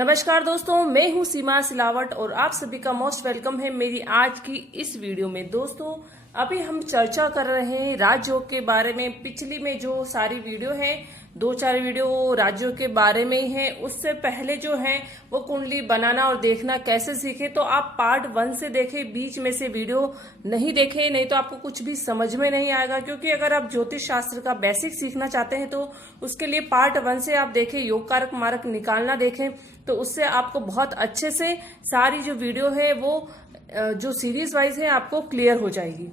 नमस्कार दोस्तों, मैं हूं सीमा सिलावट और आप सभी का मोस्ट वेलकम है मेरी आज की इस वीडियो में। दोस्तों, अभी हम चर्चा कर रहे हैं राजयोग के बारे में। पिछली में जो सारी वीडियो है, 2-4 वीडियो राजयोग के बारे में ही है। उससे पहले जो है वो कुंडली बनाना और देखना कैसे सीखे, तो आप पार्ट 1 से देखें, बीच में से वीडियो नहीं देखें, नहीं तो आपको कुछ भी समझ में नहीं आएगा। क्योंकि अगर आप ज्योतिष शास्त्र का बेसिक सीखना चाहते हैं तो उसके लिए पार्ट 1 से आप देखें, योग कारक मारक निकालना देखें, तो उससे आपको बहुत अच्छे से सारी जो वीडियो है वो जो सीरीज वाइज है आपको क्लियर हो जाएगी।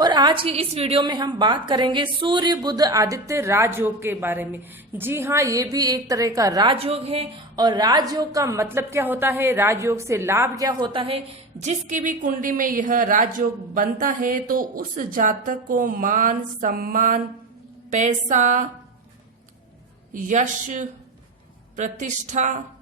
और आज की इस वीडियो में हम बात करेंगे सूर्य बुध आदित्य राजयोग के बारे में। जी हाँ, ये भी एक तरह का राजयोग है। और राजयोग का मतलब क्या होता है, राजयोग से लाभ क्या होता है। जिसकी भी कुंडली में यह राजयोग बनता है तो उस जातक को मान सम्मान, पैसा, यश, प्रतिष्ठा,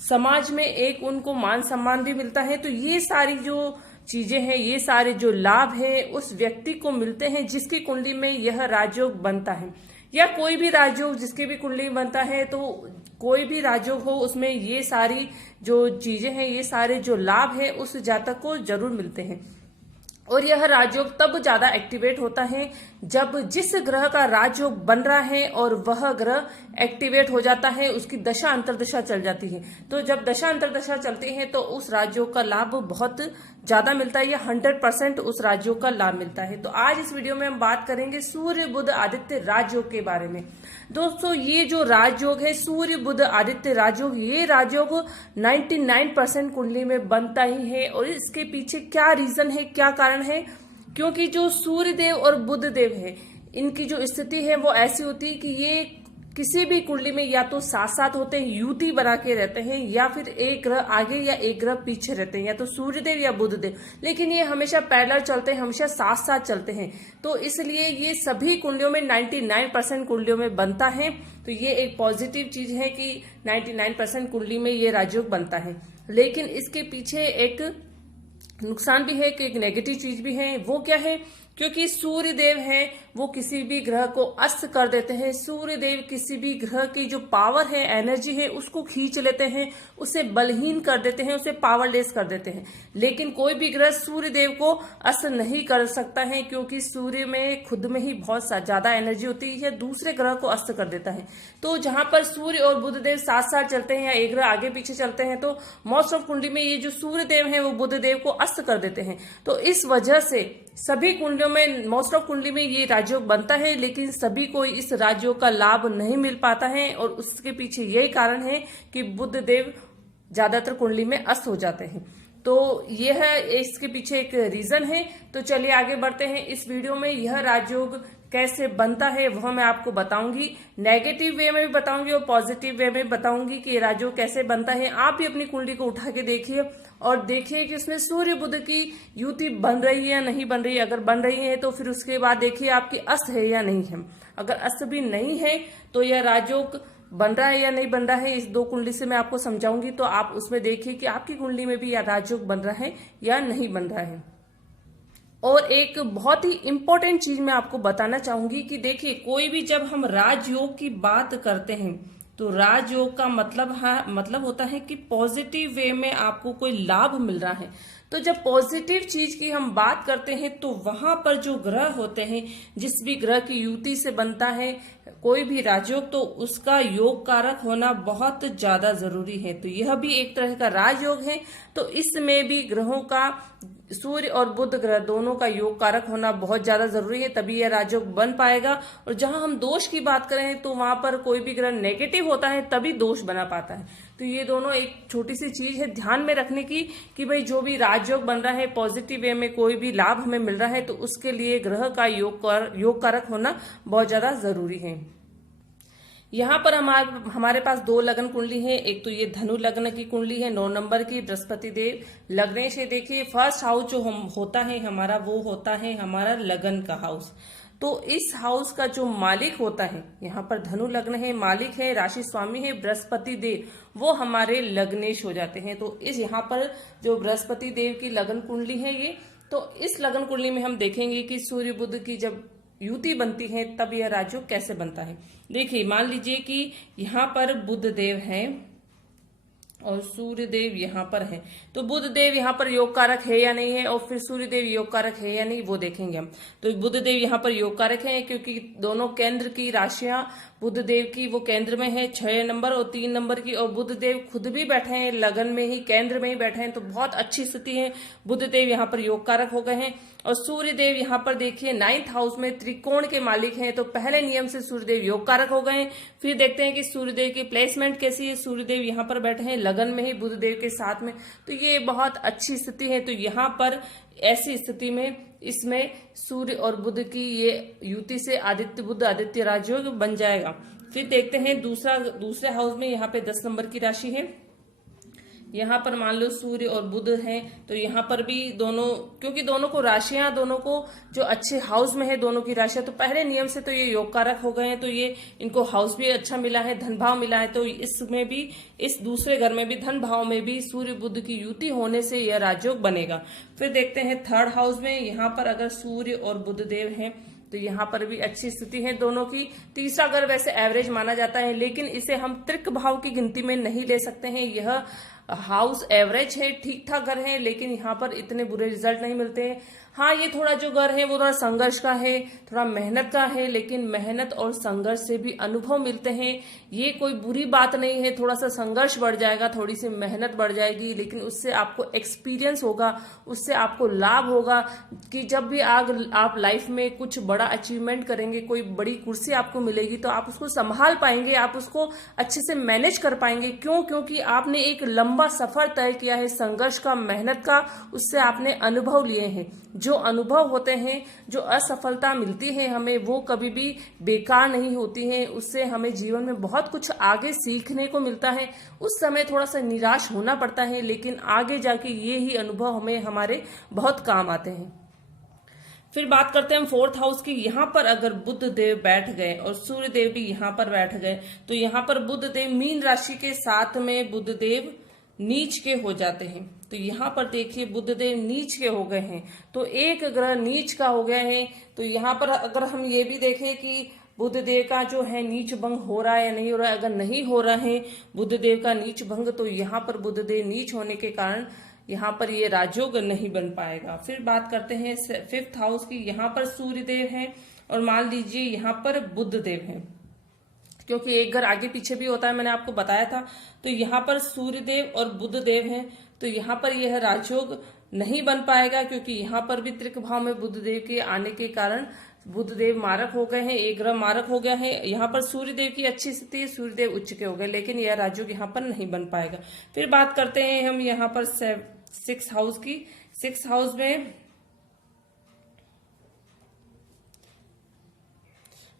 समाज में एक उनको मान सम्मान भी मिलता है। तो ये सारी जो चीजें हैं, ये सारे जो लाभ है उस व्यक्ति को मिलते हैं जिसकी कुंडली में यह राजयोग बनता है। या कोई भी राजयोग जिसकी भी कुंडली में बनता है, तो कोई भी राजयोग हो उसमें ये सारी जो चीजें हैं, ये सारे जो लाभ है उस जातक को जरूर मिलते हैं। और यह राजयोग तब ज्यादा एक्टिवेट होता है जब जिस ग्रह का राजयोग बन रहा है और वह ग्रह एक्टिवेट हो जाता है, उसकी दशा अंतरदशा चल जाती है। तो जब दशा अंतरदशा चलती है तो उस राजयोग का लाभ बहुत ज्यादा मिलता है, या 100% उस राजयोग का लाभ मिलता है। तो आज इस वीडियो में हम बात करेंगे सूर्य बुध आदित्य राजयोग के बारे में। दोस्तों, ये जो राजयोग है सूर्य बुध आदित्य राजयोग, ये राजयोग 99% कुंडली में बनता ही है। और इसके पीछे क्या रीजन है, क्या कारण है, क्योंकि जो सूर्य देव और बुध देव है, इनकी जो स्थिति है वो ऐसी होती है कि ये किसी भी कुंडली में या तो साथ साथ होते हैं, युति बना के रहते हैं, या फिर एक ग्रह आगे या एक ग्रह पीछे रहते हैं, या तो सूर्य देव या बुध देव। लेकिन ये हमेशा पैरेलल चलते हैं, हमेशा साथ साथ चलते हैं। तो इसलिए ये सभी कुंडलियों में 99% कुंडलियों में बनता है। तो ये एक पॉजिटिव चीज है कि 99% कुंडली में ये राजयोग बनता है। लेकिन इसके पीछे एक नुकसान भी है कि एक नेगेटिव चीज भी है। वो क्या है, क्योंकि सूर्य देव है वो किसी भी ग्रह को अस्त कर देते हैं। सूर्य देव किसी भी ग्रह की जो पावर है, एनर्जी है, उसको खींच लेते हैं, उसे बलहीन कर देते हैं, उसे पावरलेस कर देते हैं। लेकिन कोई भी ग्रह सूर्य देव को अस्त नहीं कर सकता है, क्योंकि सूर्य में खुद में ही बहुत ज्यादा एनर्जी होती है, दूसरे ग्रह को अस्त कर देता है। तो जहां पर सूर्य और बुध देव साथ साथ चलते हैं या एक ग्रह आगे पीछे चलते हैं, तो मोस्ट ऑफ कुंडली में ये जो सूर्य देव है वो बुध देव को अस्त कर देते हैं। तो इस वजह से सभी कुंडलियों में, मोस्ट ऑफ कुंडली में ये राजयोग बनता है, लेकिन सभी को इस राजयोग का लाभ नहीं मिल पाता है। और उसके पीछे यही कारण है कि बुध देव ज्यादातर कुंडली में अस्त हो जाते हैं। तो यह है, इसके पीछे एक रीजन है। तो चलिए आगे बढ़ते हैं। इस वीडियो में यह राजयोग कैसे बनता है वह मैं आपको बताऊंगी। नेगेटिव वे में भी बताऊंगी और पॉजिटिव वे में बताऊंगी कि राजयोग कैसे बनता है। आप भी अपनी कुंडली को उठा के देखिए और देखिए कि उसमें सूर्य बुध की युति बन रही है या नहीं बन रही है। अगर बन रही है तो फिर उसके बाद देखिए आपकी अस्त है या नहीं है। अगर अस्त भी नहीं है तो यह राजयोग बन रहा है या नहीं बन रहा है, इस 2 कुंडली से मैं आपको समझाऊंगी। तो आप उसमें देखिए कि आपकी कुंडली में भी यह राजयोग बन रहा है या नहीं बन रहा है। और एक बहुत ही इंपॉर्टेंट चीज मैं आपको बताना चाहूंगी कि देखिए, कोई भी जब हम राजयोग की बात करते हैं तो राजयोग का मतलब होता है कि पॉजिटिव वे में आपको कोई लाभ मिल रहा है। तो जब पॉजिटिव चीज की हम बात करते हैं तो वहां पर जो ग्रह होते हैं, जिस भी ग्रह की युति से बनता है कोई भी राजयोग, तो उसका योग कारक होना बहुत ज्यादा जरूरी है। तो यह भी एक तरह का राजयोग है। तो इसमें भी ग्रहों का, सूर्य और बुध ग्रह दोनों का योग कारक होना बहुत ज्यादा जरूरी है, तभी यह राजयोग बन पाएगा। और जहां हम दोष की बात करें तो वहां पर कोई भी ग्रह नेगेटिव होता है तभी दोष बना पाता है। तो ये दोनों एक छोटी सी चीज है ध्यान में रखने की कि भाई जो भी राजयोग बन रहा है, पॉजिटिव वे में कोई भी लाभ हमें मिल रहा है, तो उसके लिए ग्रह का योग कारक होना बहुत ज्यादा जरूरी है। यहाँ पर हमारे पास 2 लग्न कुंडली है। एक तो ये धनु लग्न की कुंडली है, 9 नंबर की, बृहस्पति देव लग्नेश है। देखिए, फर्स्ट हाउस जो होता है हमारा, वो होता है हमारा लगन का हाउस। तो इस हाउस का जो मालिक होता है, यहाँ पर धनु लग्न है, मालिक है, राशि स्वामी है बृहस्पति देव, वो हमारे लग्नेश हो जाते हैं। तो इस यहाँ पर जो बृहस्पति देव की लगन कुंडली है ये, तो इस लगन कुंडली में हम देखेंगे कि सूर्य बुध की जब युति बनती है तब यह राजयोग कैसे बनता है। देखिए, मान लीजिए कि यहाँ पर बुध देव है और सूर्य देव यहाँ पर है, तो बुध देव यहाँ पर योग कारक है या नहीं है, और फिर सूर्य देव योग कारक है या नहीं, वो देखेंगे हम। तो बुध देव यहाँ पर योग कारक है, क्योंकि दोनों केंद्र की राशियां बुध देव की वो केंद्र में है, 6 नंबर और 3 नंबर की, और बुध देव खुद भी बैठे हैं लगन में ही, केंद्र में ही बैठे हैं, तो बहुत अच्छी स्थिति है। बुध देव यहाँ पर योग कारक हो गए हैं। और सूर्य देव यहाँ पर देखिए 9th हाउस में त्रिकोण के मालिक हैं, तो पहले नियम से सूर्य देव योग कारक हो गए हैं। फिर देखते हैं कि सूर्य देव की प्लेसमेंट कैसी है। सूर्य देव यहाँ पर बैठे हैं लगन में ही बुध देव के साथ में, तो ये बहुत अच्छी स्थिति है। तो यहाँ पर ऐसी स्थिति में इसमें सूर्य और बुध की ये युति से आदित्य बुध आदित्य राजयोग बन जाएगा। फिर देखते हैं दूसरे हाउस में यहाँ पे 10 नंबर की राशि है। यहाँ पर मान लो सूर्य और बुध हैं, तो यहाँ पर भी दोनों, क्योंकि दोनों को राशियां, दोनों को जो अच्छे हाउस में है दोनों की राशियां, तो पहले नियम से तो ये योग कारक हो गए हैं, तो ये इनको हाउस भी अच्छा मिला है, धन भाव मिला है, तो इसमें भी, इस दूसरे घर में भी, धन भाव में भी सूर्य बुध की युति होने से यह राजयोग बनेगा। फिर देखते हैं 3rd हाउस में, यहाँ पर अगर सूर्य और बुध देव हैं तो यहाँ पर भी अच्छी स्थिति है दोनों की। तीसरा घर वैसे एवरेज माना जाता है, लेकिन इसे हम त्रिक भाव की गिनती में नहीं ले सकते हैं। यह हाउस एवरेज है, ठीक ठाक घर है, लेकिन यहाँ पर इतने बुरे रिजल्ट नहीं मिलते हैं। हाँ, ये थोड़ा जो घर है वो थोड़ा संघर्ष का है, थोड़ा मेहनत का है, लेकिन मेहनत और संघर्ष से भी अनुभव मिलते हैं। ये कोई बुरी बात नहीं है, थोड़ा सा संघर्ष बढ़ जाएगा, थोड़ी सी मेहनत बढ़ जाएगी, लेकिन उससे आपको एक्सपीरियंस होगा, उससे आपको लाभ होगा कि जब भी आप लाइफ में कुछ बड़ा अचीवमेंट करेंगे, कोई बड़ी कुर्सी आपको मिलेगी, तो आप उसको संभाल पाएंगे, आप उसको अच्छे से मैनेज कर पाएंगे। क्यों? क्योंकि आपने एक लंबा सफर तय किया है, संघर्ष का, मेहनत का, उससे आपने अनुभव लिए हैं। जो अनुभव होते हैं, जो असफलता मिलती है हमें, वो कभी भी बेकार नहीं होती है, उससे हमें जीवन में बहुत कुछ आगे सीखने को मिलता है। उस समय थोड़ा सा निराश होना पड़ता है, लेकिन आगे जाके ये ही अनुभव हमें हमारे बहुत काम आते हैं। फिर बात करते हैं हम 4th हाउस की। यहाँ पर अगर बुध देव बैठ गए और सूर्य देव भी यहाँ पर बैठ गए, तो यहाँ पर बुध देव मीन राशि के साथ में बुध देव नीच के हो जाते हैं। तो यहाँ पर देखिए बुध देव नीच के हो गए हैं, तो एक ग्रह नीच का हो गया है। तो यहाँ पर अगर हम ये भी देखें कि बुध देव का जो है नीच भंग हो रहा है या नहीं हो रहा है, अगर नहीं हो रहा है बुध देव का नीच भंग, तो यहाँ पर बुध देव नीच होने के कारण यहाँ पर ये राजयोग नहीं बन पाएगा। फिर बात करते हैं 5th हाउस की। यहाँ पर सूर्य देव है और मान लीजिए यहाँ पर बुध देव है, क्योंकि एक घर आगे पीछे भी होता है, मैंने आपको बताया था। तो यहाँ पर सूर्य देव और बुध देव हैं, तो यहाँ पर यह राजयोग नहीं बन पाएगा, क्योंकि यहाँ पर भी त्रिक भाव में बुध देव के आने के कारण बुध देव मारक हो गए हैं, एक ग्रह मारक हो गया है। यहाँ पर सूर्य देव की अच्छी स्थिति है, सूर्य देव उच्च के हो गए, लेकिन यह राजयोग यहाँ पर नहीं बन पाएगा। फिर बात करते हैं हम यहाँ पर 6th हाउस की। 6th हाउस में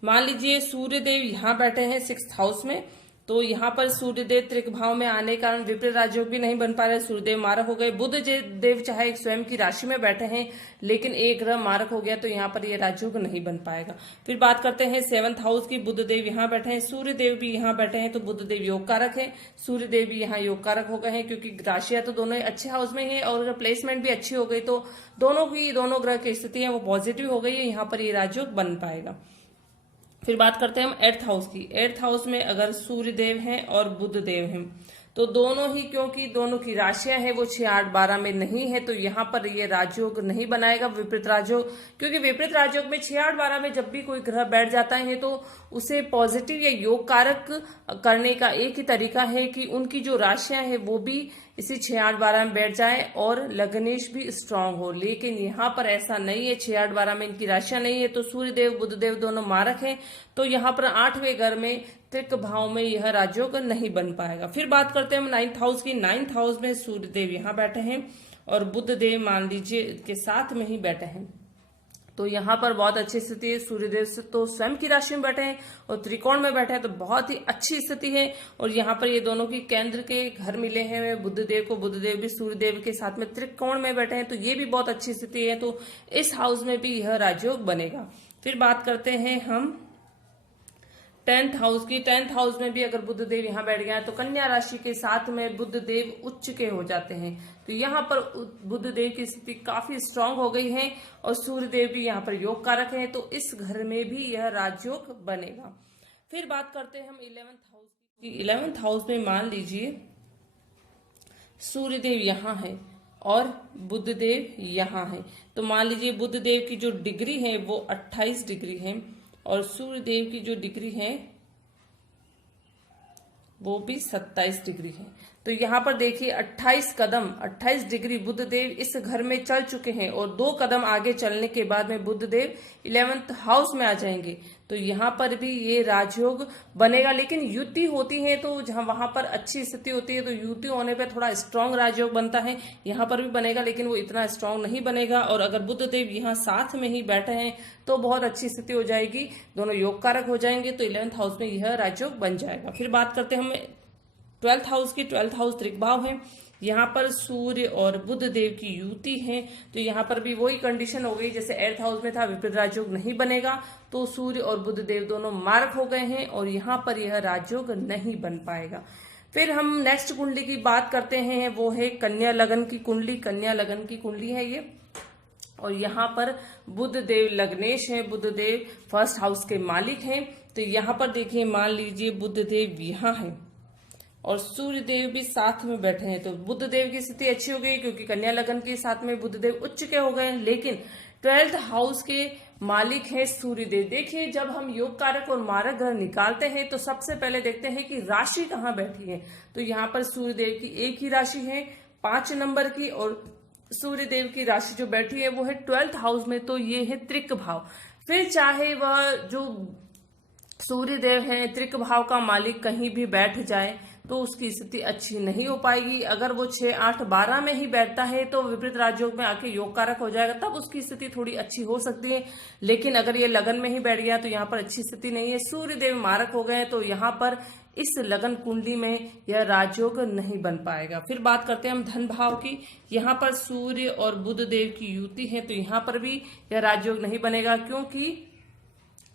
मान लीजिए सूर्य देव यहाँ बैठे हैं 6th हाउस में, तो यहाँ पर सूर्य देव त्रिक भाव में आने के कारण विपरीत राजयोग भी नहीं बन पा रहे, सूर्य देव मारक हो गए। बुध देव चाहे स्वयं की राशि में बैठे हैं, लेकिन एक ग्रह मारक हो गया, तो यहाँ पर ये राजयोग नहीं बन पाएगा। फिर बात करते हैं 7th हाउस की। बुध देव यहाँ बैठे हैं, सूर्य देव भी यहाँ बैठे हैं, तो बुध देव योग कारक है, सूर्य देव भी यहाँ योग कारक हो गए हैं, क्योंकि राशियां तो दोनों अच्छे हाउस में है और प्लेसमेंट भी अच्छी हो गई, तो दोनों ग्रह की स्थिति है वो पॉजिटिव हो गई है, यहाँ पर ये राजयोग बन पाएगा। फिर बात करते हैं हम 8th हाउस की। 8th हाउस में अगर सूर्य देव हैं और बुध देव हैं, तो दोनों ही, क्योंकि दोनों की राशियां हैं वो 6, 8, 12 में नहीं है, तो यहाँ पर ये राजयोग नहीं बनाएगा, विपरीत राजयोग। क्योंकि विपरीत राजयोग में 6, 8, 12 में जब भी कोई ग्रह बैठ जाता है, तो उसे पॉजिटिव या योग कारक करने का एक ही तरीका है कि उनकी जो राशियां हैं वो भी इसी 6, 8, 12 में बैठ जाए और लग्नेश भी स्ट्रांग हो। लेकिन यहाँ पर ऐसा नहीं है, 6, 8, 12 में इनकी राशियां नहीं है, तो सूर्य देव बुध देव दोनों मारक हैं, तो यहाँ पर 8वें घर में त्रिक भाव में यह राजयोग नहीं बन पाएगा। फिर बात करते हैं हम 9th हाउस की। 9th हाउस में सूर्य देव यहाँ बैठे हैं और बुध देव मान लीजिए के साथ में ही बैठे हैं, तो यहाँ पर बहुत अच्छी स्थिति है। सूर्यदेव से तो स्वयं की राशि में बैठे हैं और त्रिकोण में बैठे हैं, तो बहुत ही अच्छी स्थिति है। और यहाँ पर ये दोनों की केंद्र के घर मिले हैं बुधदेव को, बुधदेव भी सूर्यदेव के साथ में त्रिकोण में बैठे हैं, तो ये भी बहुत अच्छी स्थिति है। तो इस हाउस में भी यह राजयोग बनेगा। फिर बात करते हैं हम 10th हाउस की, 10th हाउस में भी अगर बुध देव यहाँ बैठ गया तो कन्या राशि के साथ में बुध देव उच्च के हो जाते हैं। तो यहाँ पर बुध देव की स्थिति काफी स्ट्रांग हो गई है और सूर्य देव भी यहाँ पर योग कारक है, तो इस घर में भी यह राजयोग बनेगा। फिर बात करते हैं हम 11th हाउस की। 11th हाउस में मान लीजिए सूर्य देव यहाँ है और बुध देव यहाँ है, तो मान लीजिए बुध देव की जो डिग्री है वो 28 डिग्री है और सूर्य देव की जो डिग्री है वो भी 27 डिग्री है। तो यहाँ पर देखिए 28 डिग्री बुध देव इस घर में चल चुके हैं और 2 कदम आगे चलने के बाद में बुध देव 11th हाउस में आ जाएंगे। तो यहाँ पर भी ये राजयोग बनेगा, लेकिन युति होती है तो जहाँ वहां पर अच्छी स्थिति होती है तो युति होने पे थोड़ा स्ट्रांग राजयोग बनता है। यहाँ पर भी बनेगा लेकिन वो इतना स्ट्रांग नहीं बनेगा। और अगर बुध देव यहाँ साथ में ही बैठे हैं तो बहुत अच्छी स्थिति हो जाएगी, दोनों योग कारक हो जाएंगे, तो 11th हाउस में यह राजयोग बन जाएगा। फिर बात करते हैं हम 12th हाउस की। 12th हाउस त्रिकभाव है, यहाँ पर सूर्य और बुध देव की युति है, तो यहाँ पर भी वही कंडीशन हो गई जैसे 8th हाउस में था, विपरीत राजयोग नहीं बनेगा, तो सूर्य और बुध देव दोनों मार्क हो गए हैं और यहाँ पर यह राजयोग नहीं बन पाएगा। फिर हम नेक्स्ट कुंडली की बात करते हैं, वो है कन्या लगन की कुंडली। कन्या लगन की कुंडली है ये, और यहाँ पर बुध देव लग्नेश है, बुध देव 1st हाउस के मालिक हैं। तो यहाँ पर देखिए मान लीजिए बुध देव यहाँ है और सूर्य देव भी साथ में बैठे हैं, तो बुध देव की स्थिति अच्छी हो गई क्योंकि कन्या लगन के साथ में बुध देव उच्च के हो गए। लेकिन 12th हाउस के मालिक है सूर्य देव। देखिए जब हम योग कारक और मारक ग्रह निकालते हैं तो सबसे पहले देखते हैं कि राशि कहाँ बैठी है। तो यहाँ पर सूर्य देव की एक ही राशि है 5 नंबर की, और सूर्य देव की राशि जो बैठी है वो है 12th हाउस में, तो ये है त्रिक भाव। फिर चाहे वह जो सूर्य देव है त्रिक भाव का मालिक कहीं भी बैठ जाए तो उसकी स्थिति अच्छी नहीं हो पाएगी। अगर वो 6, 8, 12 में ही बैठता है तो विपरीत राजयोग में आके योग कारक हो जाएगा, तब उसकी स्थिति थोड़ी अच्छी हो सकती है। लेकिन अगर ये लगन में ही बैठ गया तो यहाँ पर अच्छी स्थिति नहीं है, सूर्य देव मारक हो गए, तो यहाँ पर इस लगन कुंडली में यह राजयोग नहीं बन पाएगा। फिर बात करते हैं हम धन भाव की। यहाँ पर सूर्य और बुध देव की युति है, तो यहाँ पर भी यह राजयोग नहीं बनेगा क्योंकि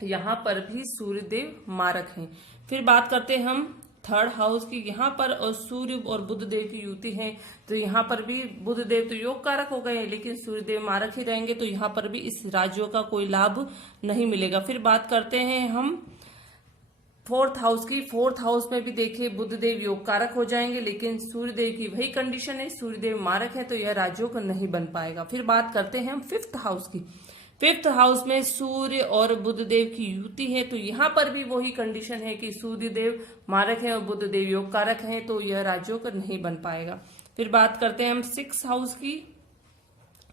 यहाँ पर भी सूर्य देव मारक हैं। फिर बात करते हैं हम 3rd हाउस की। यहाँ पर और सूर्य और बुध देव की युति है, तो यहाँ पर भी बुध देव तो योग कारक हो गए हैं लेकिन सूर्य देव मारक ही रहेंगे, तो यहाँ पर भी इस राजयोग का कोई लाभ नहीं मिलेगा। फिर बात करते हैं हम 4th हाउस की। 4th हाउस में भी देखिए बुध देव योग कारक हो जाएंगे लेकिन सूर्य देव की वही कंडीशन है, सूर्य देव मारक है, तो यह राजयोग नहीं बन पाएगा। फिर बात करते हैं हम 5th हाउस की। 5th हाउस में सूर्य और बुध देव की युति है, तो यहाँ पर भी वही कंडीशन है कि सूर्य देव मारक है और बुध देव योग कारक है, तो यह राजयोग नहीं बन पाएगा। फिर बात करते हैं हम 6th हाउस की।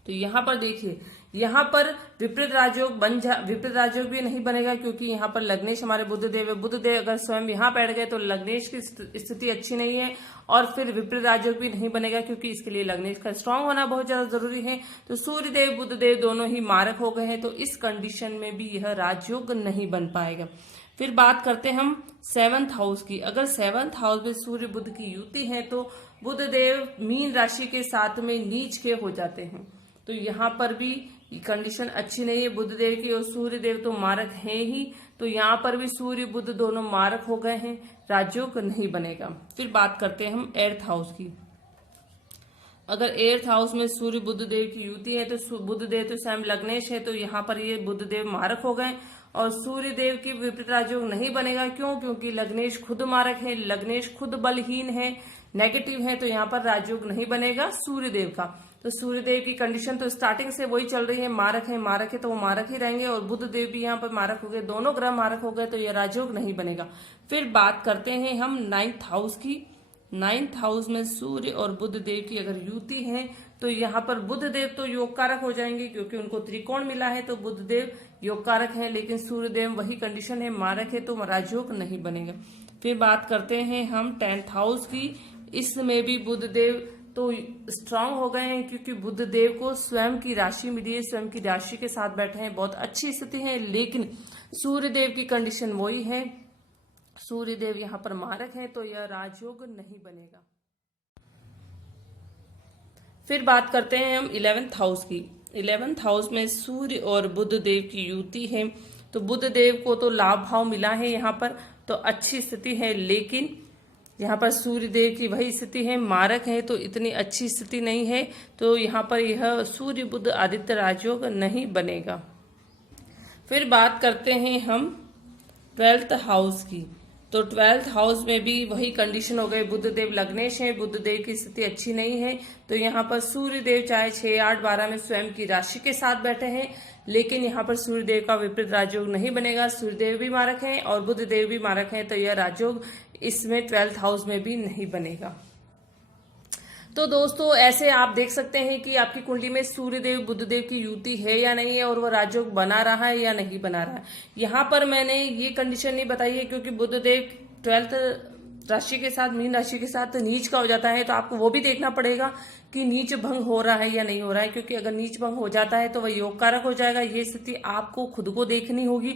तो यहाँ पर देखिए यहाँ पर विपरीत राजयोग भी नहीं बनेगा क्योंकि यहाँ पर लग्नेश हमारे बुध देव है। बुध देव अगर स्वयं यहाँ बैठ गए तो लग्नेश की स्थिति अच्छी नहीं है, और फिर विपरीत राजयोग भी नहीं बनेगा क्योंकि इसके लिए लग्नेश का स्ट्रांग होना बहुत ज्यादा जरूरी है। तो सूर्य देव बुध देव दोनों ही मारक हो गए हैं, तो इस कंडीशन में भी यह राजयोग नहीं बन पाएगा। फिर बात करते हैं हम 7th हाउस की। अगर 7th हाउस में सूर्य बुध की युति है तो बुध देव मीन राशि के साथ में नीच के हो जाते हैं, तो यहाँ पर भी कंडीशन अच्छी नहीं है। बुध देव की और सूर्य देव तो मारक हैं ही, तो यहाँ पर भी सूर्य बुध दोनों मारक हो गए हैं, राजयोग नहीं बनेगा। फिर बात करते हैं हम 8th हाउस की। अगर 8th हाउस में सूर्य बुध देव की युति है तो बुध देव तो स्वयं लग्नेश है, तो यहाँ पर ये बुध देव मारक हो गए और सूर्य देव की विपरीत राजयोग नहीं बनेगा। क्यों? क्योंकि लग्नेश खुद मारक है, लग्नेश खुद बलहीन है, नेगेटिव है, तो यहाँ पर राजयोग नहीं बनेगा सूर्य देव का। तो सूर्य देव की कंडीशन तो स्टार्टिंग से वही चल रही है, मारक है तो वो मारक ही रहेंगे, और बुध देव भी यहाँ पर मारक हो गए, दोनों ग्रह मारक हो गए, तो यह राजयोग नहीं बनेगा। फिर बात करते हैं हम 9th हाउस की। 9th हाउस में सूर्य और बुध देव की अगर युति है तो यहाँ पर बुध देव तो योग कारक हो जाएंगे क्योंकि उनको त्रिकोण मिला है, तो बुध देव योग कारक है, लेकिन सूर्य देव वही कंडीशन है, मारक है, तो राजयोग नहीं बनेगा। फिर बात करते हैं हम 10th हाउस की। इसमें भी बुध देव तो स्ट्रांग हो गए हैं क्योंकि बुध देव को स्वयं की राशि मिली है, स्वयं की राशि के साथ बैठे हैं, बहुत अच्छी स्थिति है। लेकिन सूर्य देव की कंडीशन वही है, सूर्य देव यहाँ पर मारक है, तो यह राजयोग नहीं बनेगा। फिर बात करते हैं हम 11th हाउस की। 11th हाउस में सूर्य और बुध देव की युति है, तो बुध देव को तो लाभ भाव मिला है यहाँ पर, तो अच्छी स्थिति है, लेकिन यहाँ पर सूर्य देव की वही स्थिति है, मारक है, तो इतनी अच्छी स्थिति नहीं है। तो यहाँ पर यह सूर्य बुध आदित्य राजयोग नहीं बनेगा। फिर बात करते हैं हम 12th हाउस की। तो 12th हाउस में भी वही कंडीशन हो गई, बुध देव लग्नेश है, बुध देव की स्थिति अच्छी नहीं है। तो यहाँ पर सूर्य देव चाहे 6, 8, 12 में स्वयं की राशि के साथ बैठे हैं, लेकिन यहाँ पर सूर्य देव का विपरीत राजयोग नहीं बनेगा। सूर्य देव भी मारक हैं और बुध देव भी मारक हैं, तो यह राजयोग इसमें 12th हाउस में भी नहीं बनेगा। तो दोस्तों ऐसे आप देख सकते हैं कि आपकी कुंडली में सूर्य देव बुध देव की युति है या नहीं है, और वह राजयोग बना रहा है या नहीं बना रहा है। यहाँ पर मैंने ये कंडीशन नहीं बताई है क्योंकि बुध देव 12th राशि के साथ, मीन राशि के साथ नीच का हो जाता है, तो आपको वो भी देखना पड़ेगा कि नीच भंग हो रहा है या नहीं हो रहा है, क्योंकि अगर नीच भंग हो जाता है तो वह योग कारक हो जाएगा। ये स्थिति आपको खुद को देखनी होगी।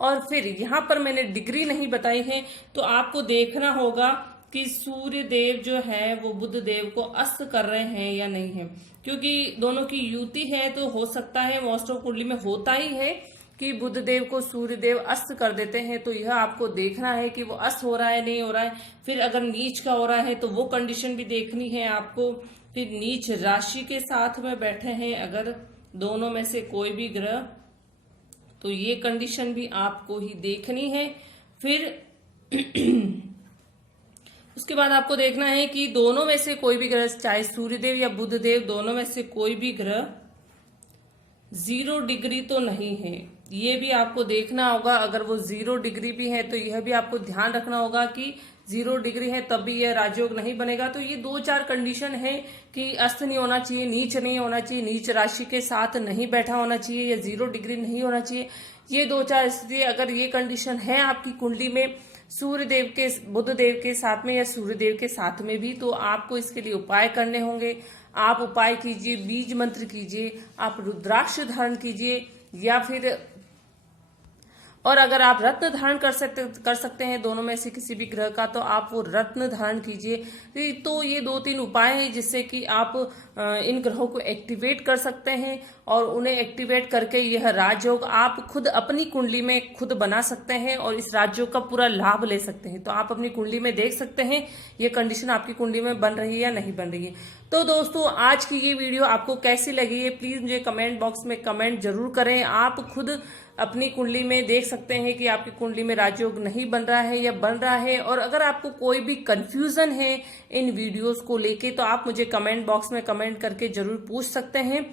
और फिर यहाँ पर मैंने डिग्री नहीं बताई है, तो आपको देखना होगा कि सूर्य देव जो है वो बुध देव को अस्त कर रहे हैं या नहीं है, क्योंकि दोनों की युति है। तो हो सकता है, मोस्ट ऑफ कुंडली में होता ही है कि बुध देव को सूर्य देव अस्त कर देते हैं, तो यह आपको देखना है कि वो अस्त हो रहा है नहीं हो रहा है। फिर अगर नीच का हो रहा है तो वो कंडीशन भी देखनी है आपको। फिर नीच राशि के साथ में बैठे हैं अगर दोनों में से कोई भी ग्रह, तो ये कंडीशन भी आपको ही देखनी है। फिर उसके बाद आपको देखना है कि दोनों में से कोई भी ग्रह, चाहे सूर्यदेव या बुध देव, दोनों में से कोई भी ग्रह 0 डिग्री तो नहीं है। ये भी आपको देखना होगा। अगर वो 0 डिग्री भी है तो यह भी आपको ध्यान रखना होगा कि 0 डिग्री है तब भी यह राजयोग नहीं बनेगा। तो ये 2-4 कंडीशन है कि अस्त नहीं होना चाहिए, नीच नहीं होना चाहिए, नीच राशि के साथ नहीं बैठा होना चाहिए, या 0 डिग्री नहीं होना चाहिए। ये 2-4 स्थिति, अगर ये कंडीशन है आपकी कुंडली में सूर्य देव के, बुध देव के साथ में या सूर्य देव के साथ में भी, तो आपको इसके लिए उपाय करने होंगे। आप उपाय कीजिए, बीज मंत्र कीजिए, आप रुद्राक्ष धारण कीजिए, या फिर और अगर आप रत्न धारण कर सकते हैं दोनों में से किसी भी ग्रह का, तो आप वो रत्न धारण कीजिए। तो ये 2-3 उपाय हैं जिससे कि आप इन ग्रहों को एक्टिवेट कर सकते हैं, और उन्हें एक्टिवेट करके यह राजयोग आप खुद अपनी कुंडली में खुद बना सकते हैं और इस राजयोग का पूरा लाभ ले सकते हैं। तो आप अपनी कुंडली में देख सकते हैं ये कंडीशन आपकी कुंडली में बन रही है या नहीं बन रही है। तो दोस्तों आज की ये वीडियो आपको कैसी लगी है, प्लीज मुझे कमेंट बॉक्स में कमेंट जरूर करें। आप खुद अपनी कुंडली में देख सकते हैं कि आपकी कुंडली में राजयोग नहीं बन रहा है या बन रहा है। और अगर आपको कोई भी कंफ्यूजन है इन वीडियोस को लेके, तो आप मुझे कमेंट बॉक्स में कमेंट करके जरूर पूछ सकते हैं।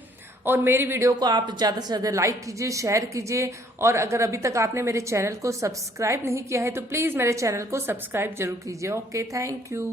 और मेरी वीडियो को आप ज़्यादा से ज़्यादा लाइक कीजिए, शेयर कीजिए, और अगर अभी तक आपने मेरे चैनल को सब्सक्राइब नहीं किया है तो प्लीज़ मेरे चैनल को सब्सक्राइब जरूर कीजिए। Okay, thank you.